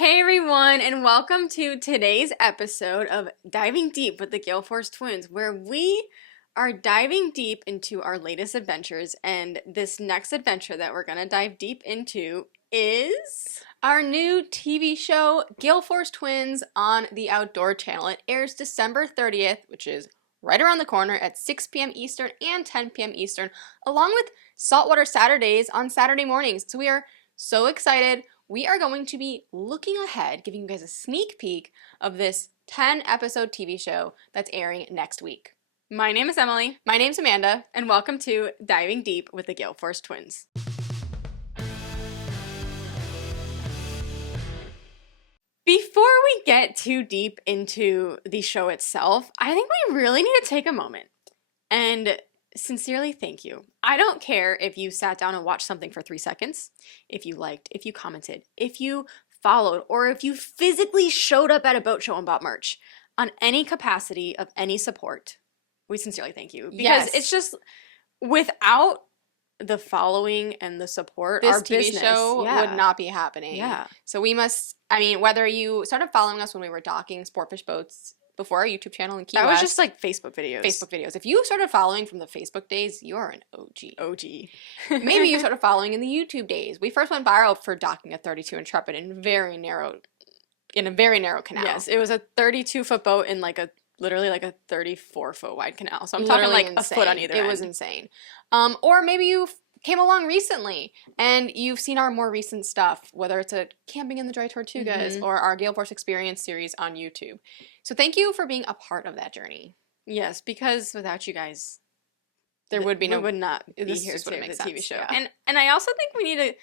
Hey everyone, and welcome to today's episode of Diving Deep with the Gale Twins, where we are diving deep into our latest adventures. And this next adventure that we're going to dive deep into is our new TV show, Gale Twins, on the Outdoor Channel. It airs December 30th, which is right around the corner at 6 p.m. Eastern and 10 p.m. Eastern, along with Saltwater Saturdays on Saturday mornings. So we are so excited. We are going to be looking ahead, giving you guys a sneak peek of this 10-episode TV show that's airing next week. My name is Emily. My name's Amanda. And welcome to Diving Deep with the Gale Twins. Before we get too deep into the show itself, I think we really need to take a moment and sincerely thank you. I don't care if you sat down and watched something for 3 seconds, if you liked, if you commented, if you followed, or if you physically showed up at a boat show and bought merch. On any capacity of any support, we sincerely thank you. Because it's just, without the following and the support, this our TV show would not be happening. Yeah. So we must, whether you started following us when we were docking sportfish boats before our YouTube channel in Key West. That was just like Facebook videos. If you started following from the Facebook days, you are an OG. Maybe you started following in the YouTube days. We first went viral for docking a 32 Intrepid in a very narrow canal. Yes, it was a 32-foot boat in literally like a 34-foot wide canal. So I'm talking like insane. A foot on either end. It was insane. Or maybe you came along recently and you've seen our more recent stuff, whether it's a Camping in the Dry Tortugas or our Gale Force Experience series on YouTube. So thank you for being a part of that journey. Yes, because without you guys, there would be we would not be here to make the sense. TV show. Yeah. And I also think we need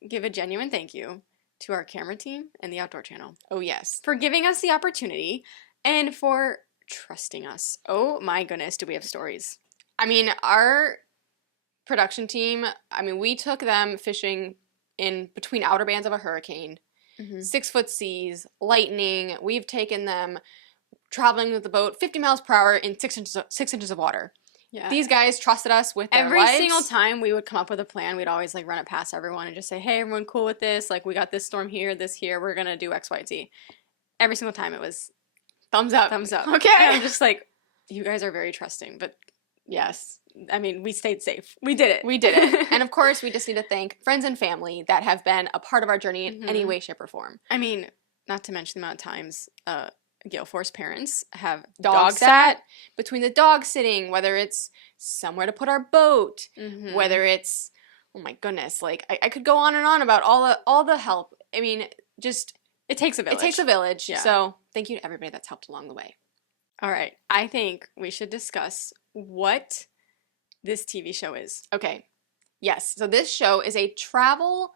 to give a genuine thank you to our camera team and the Outdoor Channel. Oh yes. For giving us the opportunity and for trusting us. Oh my goodness, do we have stories. Our production team, we took them fishing in between outer bands of a hurricane, 6-foot seas, lightning. We've taken them traveling with the boat 50 miles per hour in 6 inches of water. Yeah. These guys trusted us with their Every lives. single time we would come up with a plan, we'd always run it past everyone and just say, hey, everyone cool with this? We got this storm here, this here, we're going to do X, Y, Z. Every single time it was thumbs up. Okay. And I'm just like, you guys are very trusting, but yes. We stayed safe. We did it. And of course, we just need to thank friends and family that have been a part of our journey in any way, shape, or form. Not to mention the amount of times Gale Force parents have dog sat between the dog sitting, whether it's somewhere to put our boat, whether it's, oh my goodness, I could go on and on about all the help. It takes a village. It takes a village. Yeah. So thank you to everybody that's helped along the way. All right. I think we should discuss what this TV show is. Okay. Yes. So this show is a travel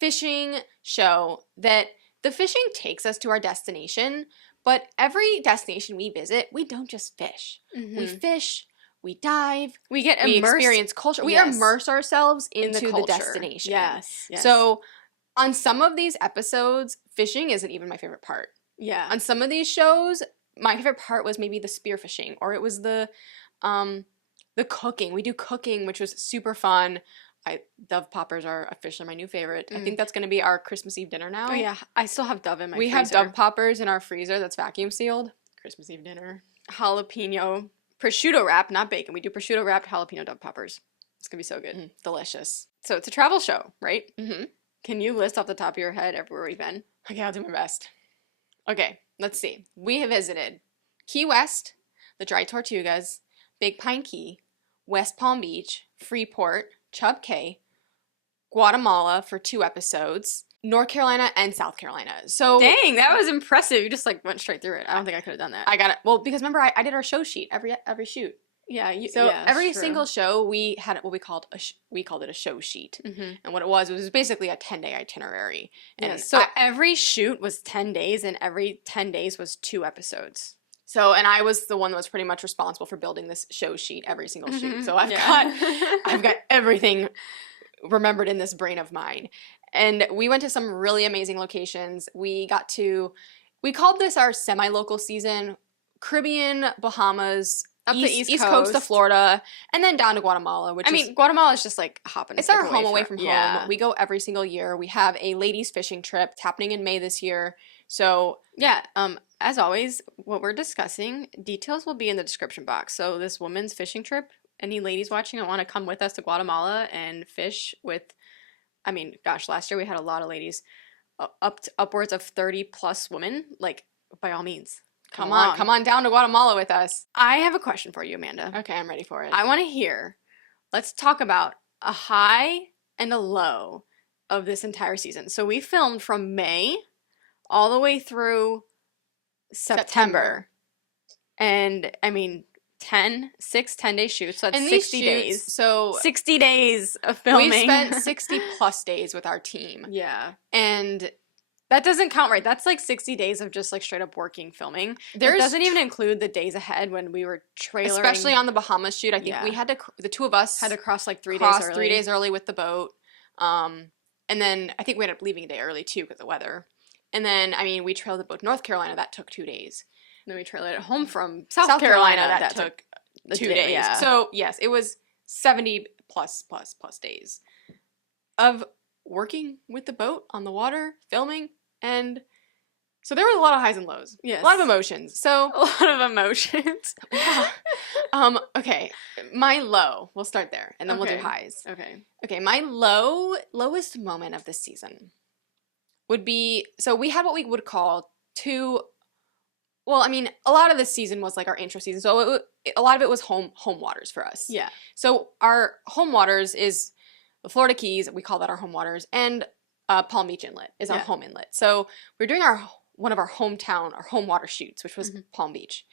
fishing show that the fishing takes us to our destination, but every destination we visit, we don't just fish. We fish, we dive, we experience culture. We immerse ourselves into the destination. Yes. So on some of these episodes, fishing isn't even my favorite part. Yeah. On some of these shows, my favorite part was maybe the spearfishing, or it was the cooking. We do cooking, which was super fun. Dove poppers are officially my new favorite. I think that's going to be our Christmas Eve dinner now. Oh yeah, I still have Dove in my freezer. We have Dove poppers in our freezer that's vacuum sealed. Christmas Eve dinner. Jalapeno prosciutto wrap, not bacon. We do prosciutto wrapped jalapeno Dove poppers. It's going to be so good. Delicious. So it's a travel show, right? Can you list off the top of your head everywhere we've been? Okay, I'll do my best. Okay, let's see. We have visited Key West, the Dry Tortugas, Big Pine Key, West Palm Beach, Freeport, Chub Cay, Guatemala for 2 episodes, North Carolina, and South Carolina. So dang, that was impressive. You just went straight through it. I don't think I could have done that. I got it. Well, because remember I did our show sheet every shoot. Yeah. Every single show we had what we called it a show sheet, and what it was basically a 10-day itinerary. And every shoot was 10 days, and every 10 days was 2 episodes. So, and I was the one that was pretty much responsible for building this show sheet every single shoot. So I've got everything remembered in this brain of mine. And we went to some really amazing locations. We called this our semi-local season, Caribbean, Bahamas, Up the East Coast to Coast. Florida, and then down to Guatemala, which Guatemala is just like hopping. it's our home away from home. Yeah. We go every single year. We have a ladies fishing trip. It's happening in May this year. So yeah, as always, what we're discussing, details will be in the description box. So this woman's fishing trip, any ladies watching that want to come with us to Guatemala and fish with, last year we had a lot of ladies, upwards of 30 plus women, like, by all means. come on down to Guatemala with us. I have a question for you, Amanda. Okay, I'm ready for it. I want to hear, let's talk about a high and a low of this entire season. So we filmed from May all the way through September. And 10-day shoots, so that's and 60 these days. shoots, so 60 days of filming. we spent 60 plus days with our team. Yeah. And That doesn't count, right? That's like 60 days of just like straight up working filming. That doesn't even include the days ahead when we were trailering. Especially on the Bahamas shoot. I think we had to, the two of us had to cross like 3 days cross early. 3 days early with the boat. And then I think we ended up leaving a day early too because of the weather. And then, we trailed the boat to North Carolina. That took 2 days. Then we trailed it home from South Carolina. Carolina. That took the 2 day, days. yeah. So, yes, it was 70 plus days of working with the boat on the water, filming, and so there were a lot of highs and lows. Yes. A lot of emotions. So A lot of emotions. okay. My low. We'll start there, and then we'll do Okay. highs. Okay. Okay, my lowest moment of this season would be, so we had what we would call a lot of this season was like our intro season, so a lot of it was home waters for us. Yeah. So our home waters is the Florida Keys, we call that our home waters, and Palm Beach Inlet is our home inlet. So we're doing one of our home water shoots, which was Palm Beach.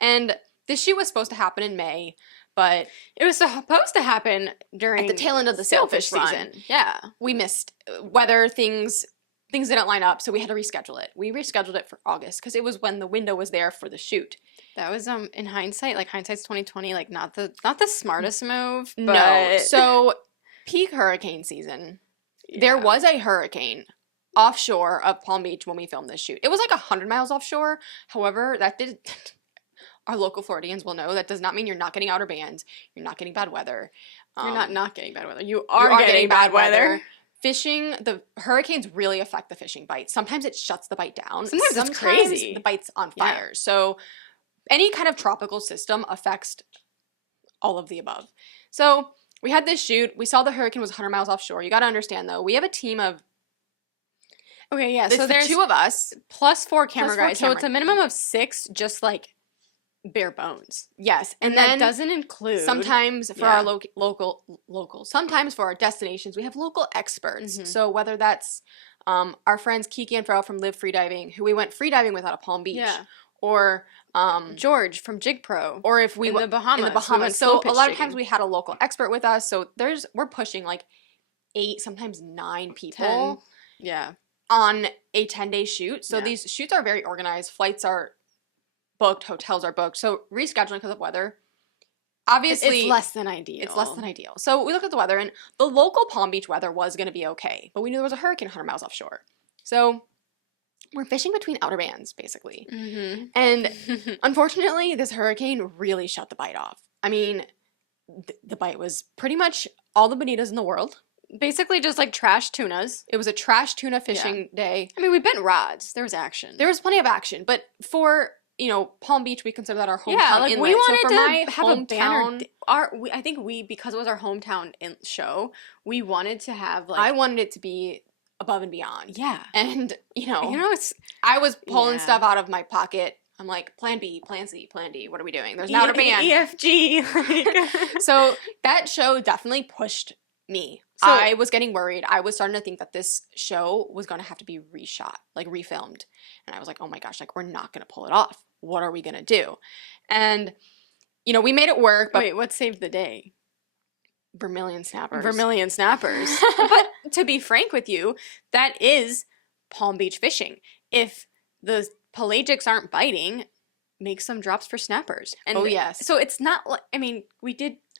And this shoot was supposed to happen in May, but it was supposed to happen during at the tail end of the sailfish season. Yeah. We missed weather, things didn't line up, so we had to reschedule it. We rescheduled it for August because it was when the window was there for the shoot. That was in hindsight, like hindsight's 2020, like not the smartest move. But No. So peak hurricane season. yeah. There was a hurricane offshore of Palm Beach when we filmed this shoot. It was like 100 miles offshore. However, our local Floridians will know that does not mean you're not getting outer bands. You're not getting bad weather. You're not getting bad weather. You You are getting bad weather. Fishing, the hurricanes really affect the fishing bite. Sometimes it shuts the bite down. Sometimes it's crazy. The bite's on Yeah. fire. So any kind of tropical system affects all of the above. So we had this shoot. We saw the hurricane was 100 miles offshore. You got to understand, though, we have a team of Okay, yeah. So the there's two of us. plus 4 camera Plus 4 guys. So it's a camera- minimum of 6, just like bare bones. Yes. And then that doesn't include sometimes for Yeah. our local, sometimes for our destinations, we have local experts. Mhm. So whether that's our friends Kiki and Farrell from Live Freediving, who we went freediving with out of Palm Beach, Yeah. or George from Jig Pro. or if we in went the Bahamas. in the We Bahamas. went So slow a lot pitch of times jigging. we had a local expert with us. So we're pushing like 8, sometimes 9 people Yeah. on a 10-day shoot. So Yeah. these shoots are very organized. Flights are booked, hotels are booked. So rescheduling because of weather. Obviously, It's less than ideal. It's less than ideal. So we looked at the weather, and the local Palm Beach weather was going to be okay, but we knew there was a hurricane 100 miles offshore. So we're fishing between outer bands, basically. Mm-hmm. And unfortunately, this hurricane really shut the bite off. I mean, the bite was pretty much all the bonitas in the world. Basically just like trash tunas. It was a trash tuna fishing day. We bent rods. There was action. There was plenty of action, but for Palm Beach, we consider that our hometown yeah, like inlet. we wanted so for to my have a banner. hometown, I think because it was our hometown show, we wanted to have like I wanted it to be above and beyond. yeah, And it's I was pulling Yeah. stuff out of my pocket. I'm like, plan B, plan C, plan D. What are we doing? There's an outer band. EFG. So that show definitely pushed me. So- I was getting worried. I was starting to think that this show was going to have to be reshot, like refilmed. And I was like, oh my gosh, like we're not going to pull it off. What are we going to do? And, we made it work, but Wait, what saved the day? Vermilion snappers. Vermilion snappers. But to be frank with you, that is Palm Beach fishing. If the pelagics aren't biting, make some drops for snappers. And Oh, yes. So it's not like we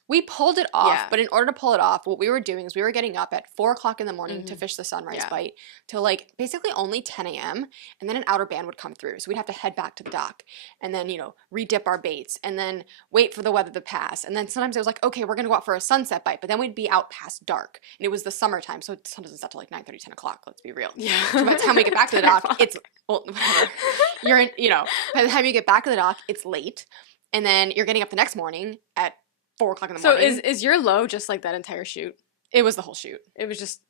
We pulled it off, Yeah. but in order to pull it off, what we were doing is we were getting up at 4 o'clock in the morning to fish the sunrise Yeah. bite till like basically only 10 a.m. And then an outer band would come through. So we'd have to head back to the dock and then, re-dip our baits and then wait for the weather to pass. And then sometimes it was like, okay, we're going to go out for a sunset bite, but then we'd be out past dark. And it was the summertime, so the sun doesn't set till like 9:30, 10 o'clock, let's be real. Yeah. So by the time we get back to the 10 dock, o'clock. it's, well, whatever. You're in, by the time you get back to the dock, it's late. And then you're getting up the next morning at 4 o'clock in the So morning. is your low just like that entire shoot? It was the whole shoot. It was just,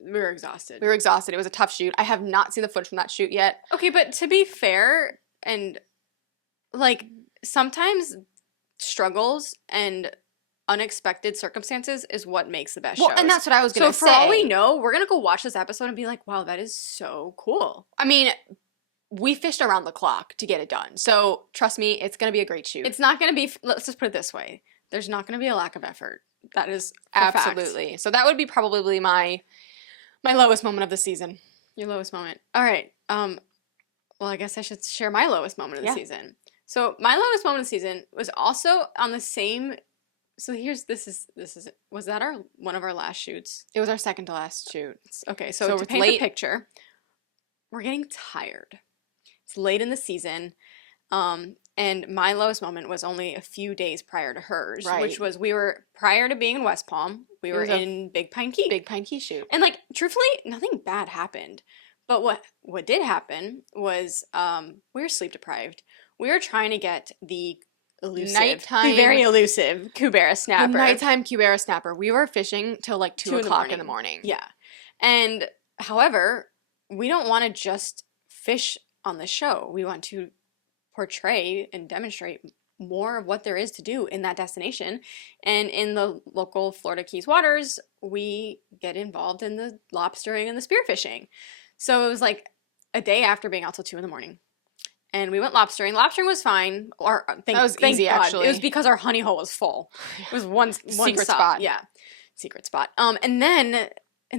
we were exhausted. We were exhausted. It was a tough shoot. I have not seen the footage from that shoot yet. Okay, but to be fair, and like sometimes struggles and unexpected circumstances is what makes the best Well, shows. and that's what I was So going to say. for all we know, we're gonna go watch this episode and be like, wow, that is so cool. I mean, we fished around the clock to get it done. So trust me, it's going to be a great shoot. It's not gonna be, let's just put it this way. There's not gonna be a lack of effort. That is a fact. Absolutely. So that would be probably my lowest moment of the season. Your lowest moment. All right. Well, I guess I should share my lowest moment of the Yeah. season. So my lowest moment of the season was also on the same. So this is was that one of our last shoots? It was our second to last shoot. Okay, so to it's paint late. the picture, we're getting tired. It's late in the season, and my lowest moment was only a few days prior to hers, Right. which was we were prior to being in West Palm. We were was a in Big Pine Key. Big Pine Key shoot. And like truthfully, nothing bad happened. But what did happen was we were sleep deprived. We were trying to get the Nighttime- the very elusive Cubera snapper. The nighttime Cubera snapper. We were fishing till like 2 o'clock in the morning. Yeah. And however, we don't want to just fish on the show. We want to portray and demonstrate more of what there is to do in that destination. And in the local Florida Keys waters, we get involved in the lobstering and the spearfishing. So it was like a day after being out till 2 in the morning. And we went lobstering. Lobstering was fine. That was easy, God. actually. It was because our honey hole was full. It was one Secret stop. spot. Yeah, secret spot. And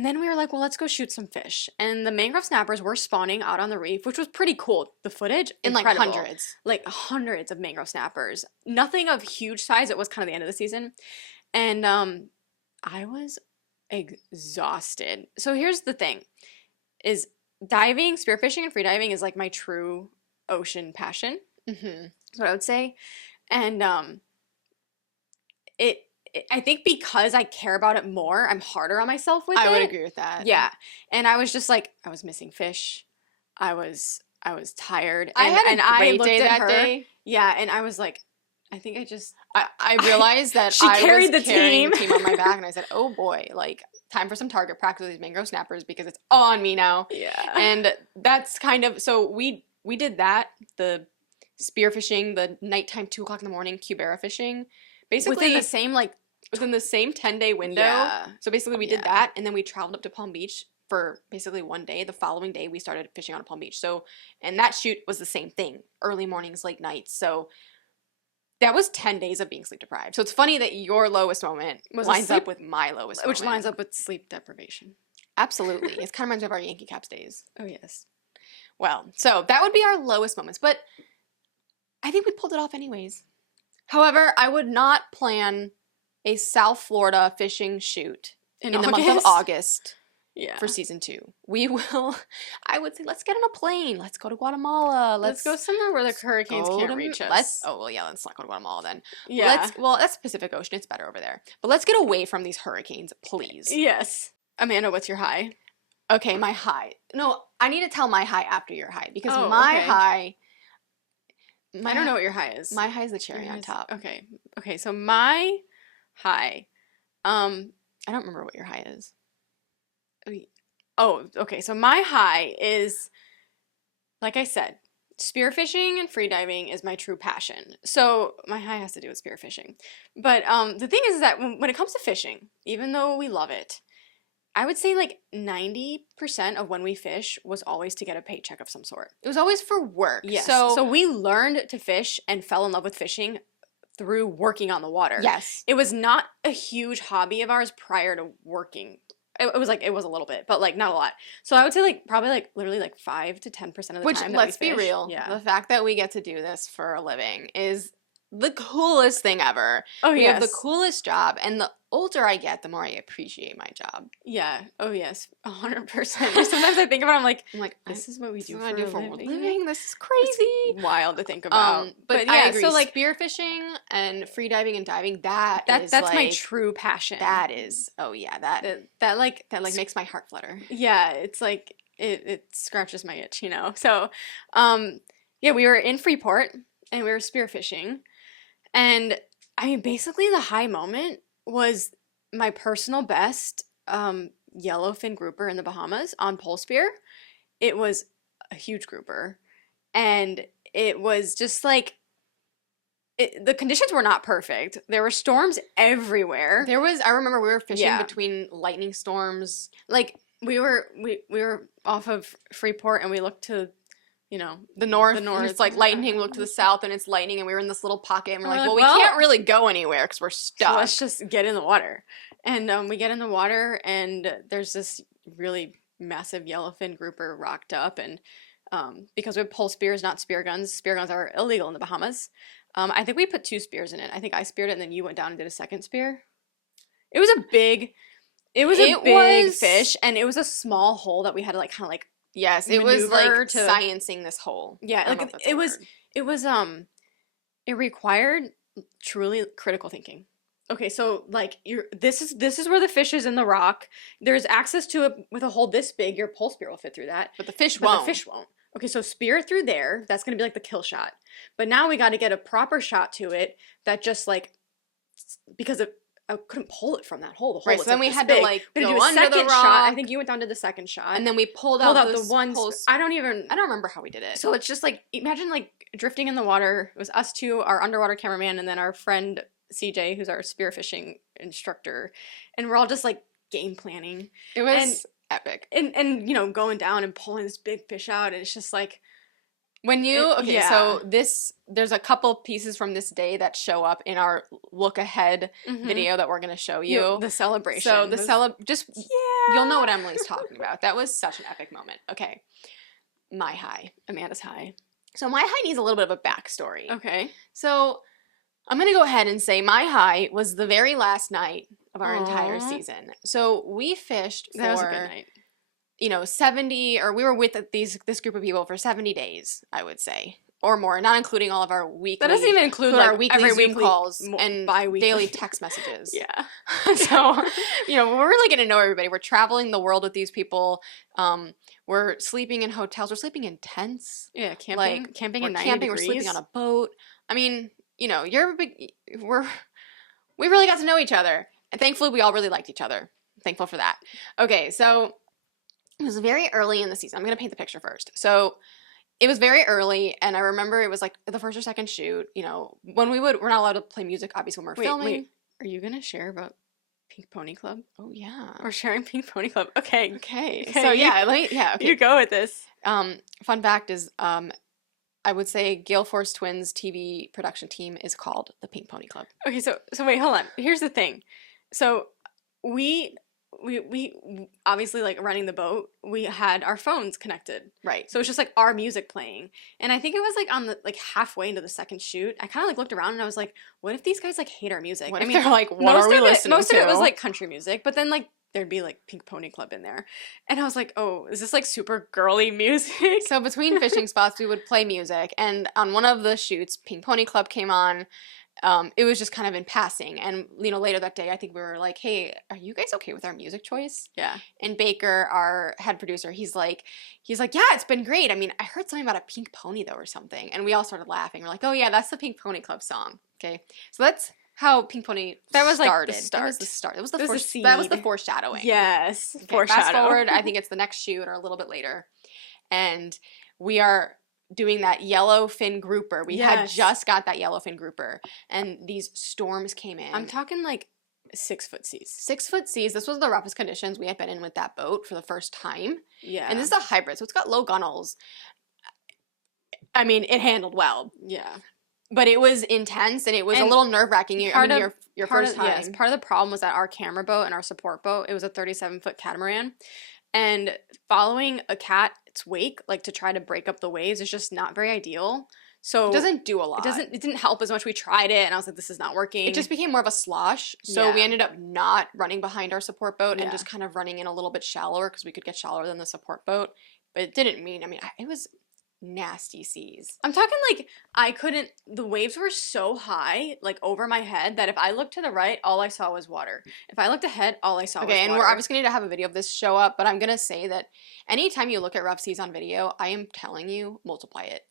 then we were like, well, let's go shoot some fish. And the mangrove snappers were spawning out on the reef, which was pretty cool. The footage, In like incredible. hundreds. Like hundreds of mangrove snappers. Nothing of huge size. It was kind of the end of the season. And I was exhausted. So here's the thing, is diving, spearfishing, and freediving is like my true ocean passion. Mm-hmm. That's what I would say. And I think because I care about it more, I'm harder on myself with it. I would agree with that. Yeah. And I was just like, I was missing fish. I was tired. I had a and I great looked day at that her. day. Yeah, and I was like, I think I just I realized that She I carried was the carrying team. the team on my back, and I said, "Oh boy, like time for some target practice with these mangrove snappers because it's on me now." yeah. And that's kind of so we did that, the spearfishing, the nighttime 2 o'clock in the morning Cubera fishing, basically within the same like within the same 10-day window. Yeah. So basically, we did Yeah. that, and then we traveled up to Palm Beach for basically one day. The following day, we started fishing on Palm Beach. So, and that shoot was the same thing: early mornings, late nights. So that was 10 days of being sleep deprived. So it's funny that your lowest moment Was lines sleep- up with my lowest which moment. lines up with sleep deprivation. Absolutely. It kind of reminds me of our Yankee Caps days. Oh yes. Well, so that would be our lowest moments, but I think we pulled it off anyways. However, I would not plan a South Florida fishing shoot in the month of August Yeah. for season 2. We will, I would say, let's get on a plane. Let's go to Guatemala. Let's go somewhere where the hurricanes go can't to- reach us. Let's not go to Guatemala then. Yeah. Well, that's Pacific Ocean. It's better over there. But let's get away from these hurricanes, please. Yes. Amanda, what's your high? Okay, my high. No, I need to tell my high after your high because Oh, my okay. high. I don't know what your high is. My high is the cherry Your on high's- top. Okay. Okay, so my high. I don't remember what your high is. Oh, okay. So my high is, like I said, spearfishing and freediving is my true passion. So my high has to do with spearfishing. But the thing is that when it comes to fishing, even though we love it, I would say like 90% of when we fish was always to get a paycheck of some sort. It was always for work. Yes. So, So we learned to fish and fell in love with fishing through working on the water. yes. It was not a huge hobby of ours prior to working. It was a little bit, but like not a lot. So I would say like probably like literally like 5 to 10% of the Which, time that let's we be fish. real, Yeah. the fact that we get to do this for a living is the coolest thing ever. Oh, We have the yes. coolest job, and the older I get, the more I appreciate my job. Yeah. Oh, yes. 100%. Sometimes I think about it, I'm like, This is what we is do what I for do a for a living. living. This is crazy. It's wild to think about. But yeah, I agree. so like Spearfishing and free diving and diving, that's that's my like, true passion. that is, oh yeah, that makes my heart flutter. Yeah, it's like it scratches my itch, you know. So, yeah, we were in Freeport and we were spearfishing, and I mean, basically the high moment was my personal best yellowfin grouper in the Bahamas on pole spear. It was a huge grouper, and it was just like the conditions were not perfect. There were storms everywhere. I remember we were fishing Yeah. between lightning storms. Like we were off of Freeport and we looked to, you know, The north, The north. and it's like lightning. We look to the south, and it's lightning, and we were in this little pocket, and we're like, We're like, we well, can't really go anywhere because we're so stuck. let's just get in the water. And we get in the water and there's this really massive yellowfin grouper rocked up, and because we have pole spears, not spear guns. Spear guns are illegal in the Bahamas. I think we put 2 spears in it. I think I speared it and then you went down and did a second spear. It was a big fish, and it was a small hole that we had to like kind of like Yes, it was maneuver like to- sciencing this hole. yeah, I don't know like if that's a word. it was it required truly critical thinking. Okay, so like this is where the fish is in the rock. There's access to it with a hole this big. Your pole spear will fit through that. But the fish But won't. the fish won't. Okay, so spear it through there. That's going to be like the kill shot. But now we got to get a proper shot to it that just like, because I couldn't pull it from that hole. The hole Right, was so then like we this had big. to like We had go to do a under second the shot. I rock, think you went down to the second shot. and then we pulled out out the this ones. whole I don't remember how we did it. So it's just like, imagine like drifting in the water. It was us two, our underwater cameraman, and then our friend CJ, who's our spearfishing instructor, and we're all just like game planning. It was epic. And you know, going down and pulling this big fish out, and it's just like, When you yeah. so there's a couple pieces from this day that show up in our look ahead video that we're gonna show you. The celebration. So yeah, you'll know what Emily's talking about. That was such an epic moment. Okay, my high. Amanda's high. So my high needs a little bit of a backstory. Okay. So I'm going to go ahead and say my high was the very last night of our entire Aw. season. So we fished for, That was a good night. 70, or we were with this group of people for 70 days, I would say, or more, not including all of our weekly. That doesn't even include our like weekly every Zoom weekly calls and bi-weekly. daily text messages. Yeah. So, we're really getting to know everybody. We're traveling the world with these people. We're sleeping in hotels. We're sleeping in tents. Yeah, camping. Like, camping we're in 90 camping. degrees. We're sleeping on a boat. I mean, we really got to know each other. And thankfully, we all really liked each other. Thankful for that. Okay, so it was very early in the season. I'm going to paint the picture first. So it was very early, and I remember it was like the first or second shoot. When we're not allowed to play music, obviously, when we're filming. Wait. Are you going to share about Pink Pony Club? Oh, yeah. We're sharing Pink Pony Club. Okay. Okay. Okay, So, okay. okay. You go with this. Fun fact is, I would say Gale Force Twins TV production team is called the Pink Pony Club. Okay, so wait, hold on. Here's the thing. So we obviously, like, running the boat, we had our phones connected. Right. So it's just like our music playing. And I think it was like on the halfway into the second shoot, I kind of like looked around and I was like, what if these guys like hate our music? What if they're like, what are we listening most to? of it was like country music, but then like there'd be like Pink Pony Club in there. And I was like, oh, is this like super girly music? So between fishing spots, we would play music. And on one of the shoots, Pink Pony Club came on. It was just kind of in passing. And, later that day, I think we were like, hey, are you guys okay with our music choice? Yeah. And Baker, our head producer, he's like, yeah, it's been great. I mean, I heard something about a pink pony, though, or something. And we all started laughing. We're like, oh, yeah, that's the Pink Pony Club song. Okay. So that's how Pink Pony That was started. like the start. That was the start. That was the It was the first. seed. That was the foreshadowing. Yes. Okay, Foreshadow. fast forward, I think it's the next shoot or a little bit later. And we are doing that yellowfin grouper. We had Yes. just got that yellowfin grouper, and these storms came in. I'm talking like 6 foot seas. 6 foot seas. This was the roughest conditions we had been in with that boat for the first time. Yeah. And this is a hybrid, so it's got low gunnels. I mean, it handled well, yeah. but it was intense and it was a And little nerve wracking. Your part first of, time. Yes, part of the problem was that our camera boat and our support boat, it was a 37-foot catamaran, and following a cat's wake, like to try to break up the waves, is just not very ideal. So It doesn't do a lot. It didn't help as much. We tried it, and I was like, this is not working. It just became more of a slosh. So we Yeah. ended up not running behind our support boat Yeah. and just kind of running in a little bit shallower because we could get shallower than the support boat. But it didn't mean, it was nasty seas. I'm talking like the waves were so high, like over my head, that if I looked to the right, all I saw was water. If I looked ahead, all I saw was water. Okay, and we're obviously going to have a video of this show up, but I'm going to say that anytime you look at rough seas on video, I am telling you, multiply it.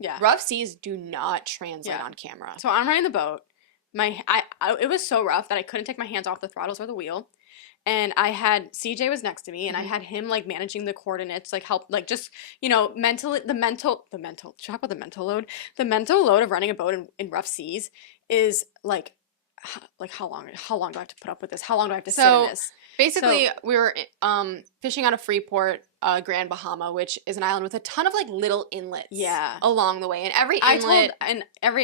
Yeah. Rough seas do not translate on camera. So I'm riding the boat. It was so rough that I couldn't take my hands off the throttles or the wheel. And I had CJ was next to me, and I had him like managing the coordinates, like help, like just talk about the mental load. The mental load of running a boat in rough seas is like how long do I have to put up with this? How long do I have to sit in this? Basically, we were fishing out of Freeport, Grand Bahama, which is an island with a ton of like little inlets. Along the way, and every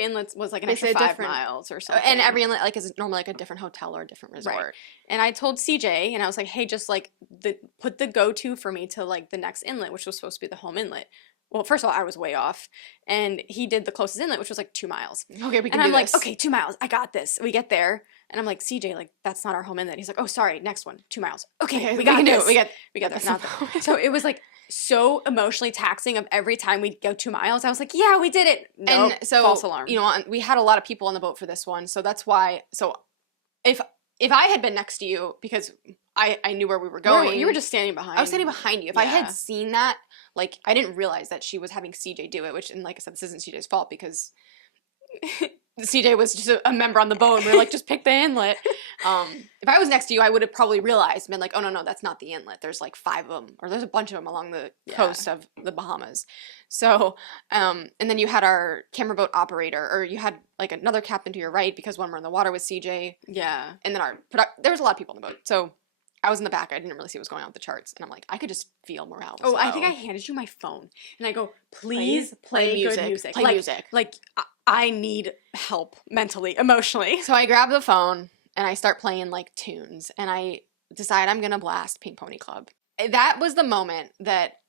inlet was like an extra 5 miles or something. And every inlet like is normally like a different hotel or a different resort. Right. And I told CJ, and I was like, hey, just like put the go-to for me to like the next inlet, which was supposed to be the home inlet. Well, first of all, I was way off, and he did the closest inlet, which was like 2 miles. Okay, we can. And I'm do like, this. okay, 2 miles, I got this. We get there, and I'm like, CJ, like that's not our home inlet. He's like, oh, sorry, next one, 2 miles. Okay, we got this. We got this. So it was like so emotionally taxing. Of every time we'd go 2 miles, I was like, yeah, we did it. Nope, and so false alarm. We had a lot of people on the boat for this one, so that's why. So if I had been next to you, because I knew where we were going. You were just standing behind. I was standing behind you. If I had seen that, like, I didn't realize that she was having CJ do it, and like I said, this isn't CJ's fault because CJ was just a member on the boat, and we were like, just pick the inlet. If I was next to you, I would have probably realized, been like, oh, no, that's not the inlet. There's like 5 of them, or there's a bunch of them along the coast of the Bahamas. So, and then you had our camera boat operator, or you had like another captain to your right, because when we're in the water with CJ. Yeah. And then there was a lot of people on the boat. So I was in the back. I didn't really see what was going on with the charts. And I'm like, I could just feel morale. Oh, I think I handed you my phone. And I go, please play good music. Play music. Like, I need help mentally, emotionally. So I grab the phone and I start playing like tunes. And I decide I'm going to blast Pink Pony Club. That was the moment that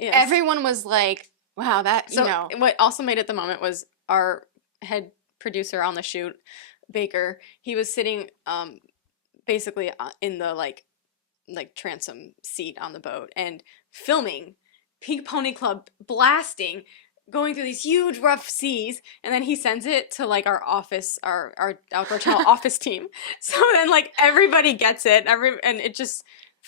everyone was like, wow, What also made it the moment was our head producer on the shoot, Baker. He was sitting basically in the like transom seat on the boat and filming Pink Pony Club blasting, going through these huge rough seas, and then he sends it to like our office, our outdoor channel office team. So then like everybody gets it, and it just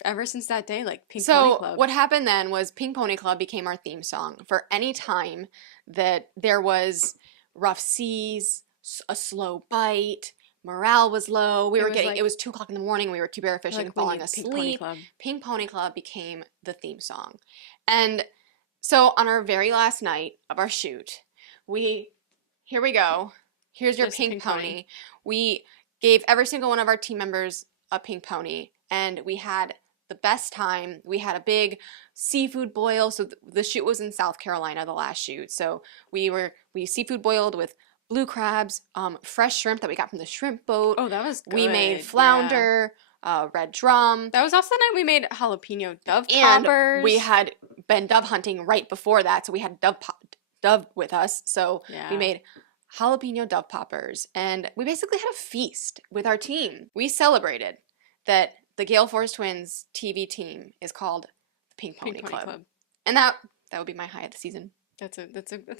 ever since that day, like Pink Pony Club. So what happened then was Pink Pony Club became our theme song for any time that there was rough seas, a slow bite, morale was low. It was 2 o'clock in the morning. We were two-barrel fishing, falling asleep. Pink Pony Club became the theme song. And so on our very last night of our shoot, here we go. Here's your pink pony. We gave every single one of our team members a pink pony, and we had the best time. We had a big seafood boil. So the shoot was in South Carolina, the last shoot. So we seafood boiled with blue crabs, fresh shrimp that we got from the shrimp boat. Oh, that was good. We made flounder, red drum. That was also the night we made jalapeno dove poppers. And we had been dove hunting right before that, so we had dove with us. So we made jalapeno dove poppers, and we basically had a feast with our team. We celebrated that the Gale Force Twins TV team is called the Pink Pony Club. And that would be my high of the season. That's a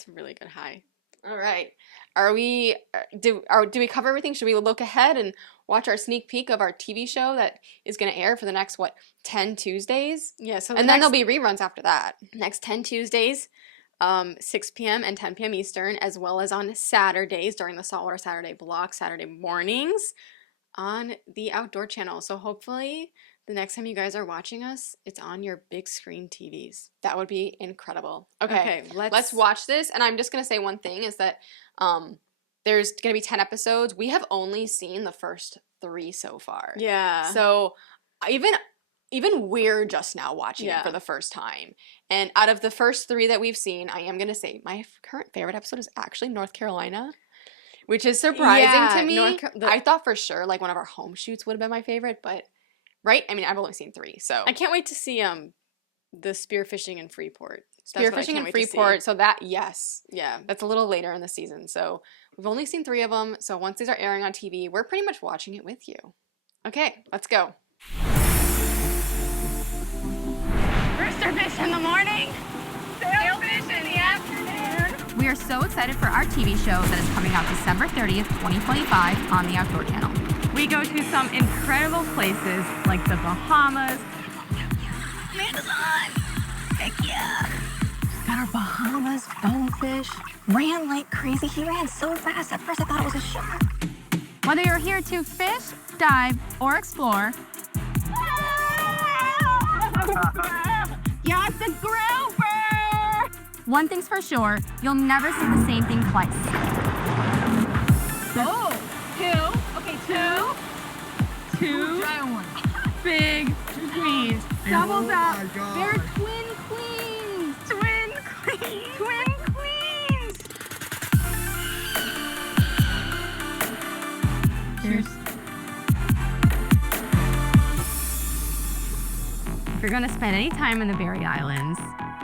really good high. All right. Do we cover everything? Should we look ahead and watch our sneak peek of our TV show that is going to air for the next 10 Tuesdays? Yeah, so then there'll be reruns after that. Next 10 Tuesdays, 6 p.m. and 10 p.m. Eastern, as well as on Saturdays during the Saltwater Saturday block, Saturday mornings on the Outdoor Channel. So hopefully the next time you guys are watching us, it's on your big screen TVs. That would be incredible. Okay, let's watch this. And I'm just going to say one thing is that there's going to be 10 episodes. We have only seen the first 3 so far. Yeah. So even we're just now watching it for the first time. And out of the first 3 that we've seen, I am going to say my current favorite episode is actually North Carolina, which is surprising to me. I thought for sure like one of our home shoots would have been my favorite, but right? I mean, I've only seen 3, so. I can't wait to see the spearfishing in Freeport. That's what I Spearfishing can't in wait to see. Freeport. So that, yes. Yeah. That's a little later in the season. So we've only seen 3 of them. So once these are airing on TV, we're pretty much watching it with you. Okay, let's go. Rooster fish in the morning, sailfish in the afternoon. We are so excited for our TV show that is coming out December 30th, 2025 on the Outdoor Channel. We go to some incredible places like the Bahamas. Amanda's on! Heck yeah! Got our Bahamas bonefish. Ran like crazy. He ran so fast. At first I thought it was a shark. Whether you're here to fish, dive, or explore, Got the grouper! one thing's for sure, you'll never see the same thing twice. Oh, 2. Okay, 2 big queens. Doubles up. They're twin queens. Twin queens. Twin queens. Cheers. If you're gonna spend any time in the Berry Islands,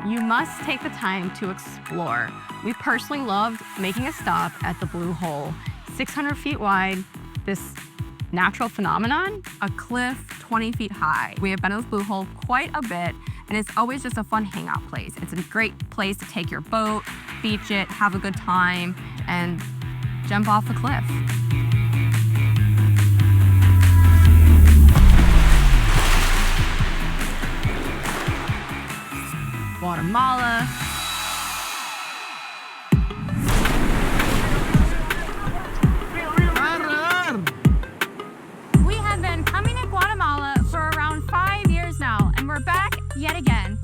you must take the time to explore. We personally loved making a stop at the Blue Hole. 600 feet wide, this natural phenomenon, a cliff 20 feet high. We have been to the Blue Hole quite a bit, and it's always just a fun hangout place. It's a great place to take your boat, beach it, have a good time, and jump off the cliff. Guatemala. We have been coming to Guatemala for around 5 years now, and we're back yet again.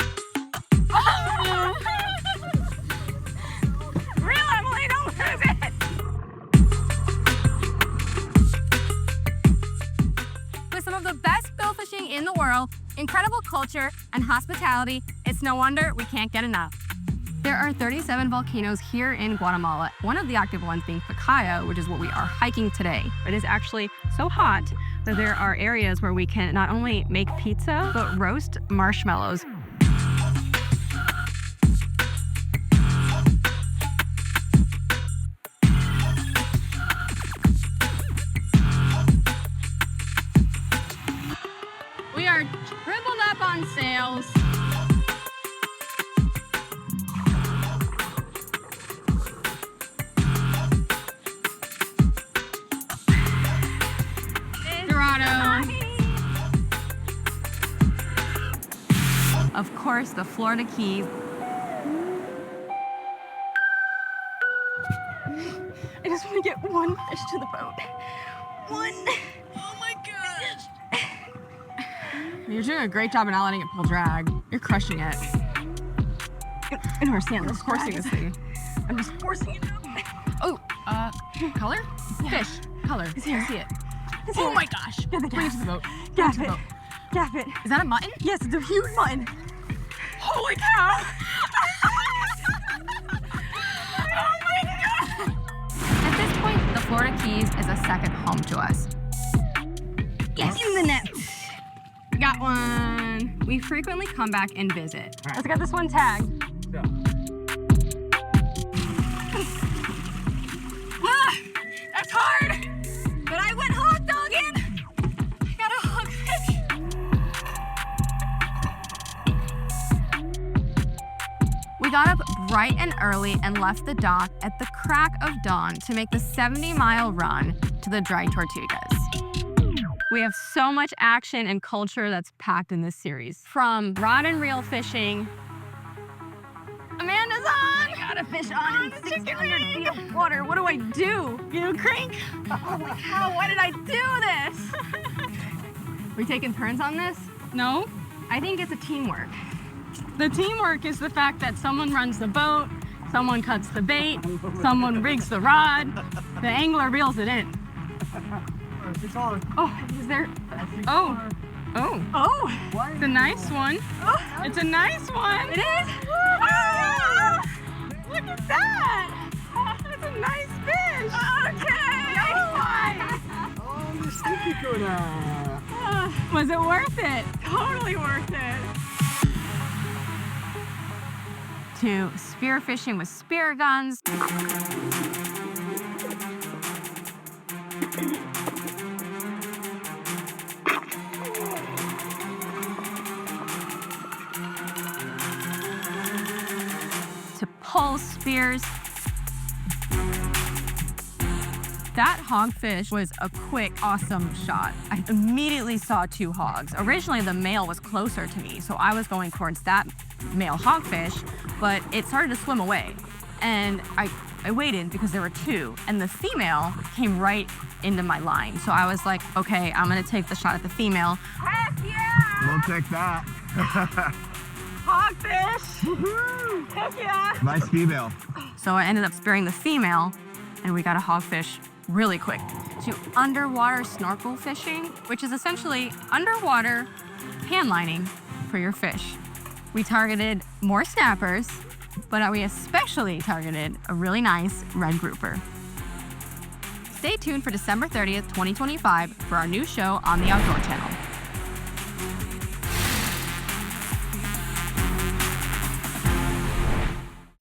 Real Emily, don't lose it. With some of the best bill fishing in the world, incredible culture, and hospitality, it's no wonder we can't get enough. There are 37 volcanoes here in Guatemala, one of the active ones being Pacaya, which is what we are hiking today. It is actually so hot that there are areas where we can not only make pizza, but roast marshmallows. We are tripled up on sails. Dorado. Of course, the Florida Keys. I just want to get one fish to the boat. One. Oh my gosh. You're doing a great job in not letting it pull drag. You're crushing it. I don't understand this. Forcing this thing. I'm just forcing it out. Oh, color? Fish. Color. It's here. I see it. It's Oh here. my gosh. Get the Bring it gaff. to the boat. Gaff Bring it it. to the boat. Gaff it. Is that a mutton? Yes, it's a huge mutton. Holy cow. Oh my god. At this point, the Florida Keys is a second home to us. Yes. In the net. Got one. We frequently come back and visit. Let's get this one tagged. That's hard. But I went hog dogging. I got a hog fish. We got up bright and early and left the dock at the crack of dawn to make the 70-mile run to the Dry Tortugas. We have so much action and culture that's packed in this series. From rod and reel fishing. Amanda's on! I got a fish on in 600 feet of water. What do I do? You crank? Oh my cow, why did I do this? We taking turns on this? No, I think it's a teamwork. the teamwork is the fact that someone runs the boat, someone cuts the bait, someone rigs the rod, the angler reels it in. Oh, is there? Oh, Oh, it's a nice one. It's a nice one. it is? Ah, look at that. That's a nice fish. Okay. Was it worth it? Totally worth it. to spear fishing with spear guns. To pull spears. That hogfish was a quick, awesome shot. I immediately saw 2 hogs. Originally, the male was closer to me, so I was going towards that male hogfish, but it started to swim away. And I waited because there were 2, and the female came right into my line. So I was like, okay, I'm gonna take the shot at the female. Heck yeah! We'll take that. Hogfish! Woohoo! Heck yeah! Nice female. So I ended up spearing the female, and we got a hogfish really quick. To underwater snorkel fishing, which is essentially underwater pan lining for your fish. We targeted more snappers, but we especially targeted a really nice red grouper. Stay tuned for December 30th, 2025 for our new show on the Outdoor Channel.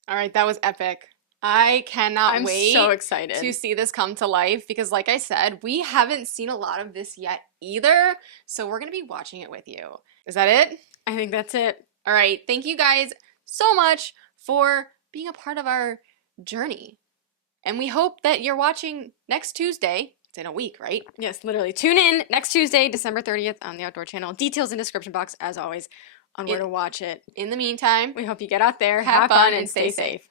All right, that was epic. I cannot I'm wait so excited to see this come to life because, like I said, we haven't seen a lot of this yet either. So we're going to be watching it with you. Is that it? I think that's it. All right. Thank you guys so much for being a part of our journey. And we hope that you're watching next Tuesday. It's in a week, right? Yes, literally. Tune in next Tuesday, December 30th on the Outdoor Channel. Details in description box, as always, on where to watch it. In the meantime, We hope you get out there, have fun, and stay safe.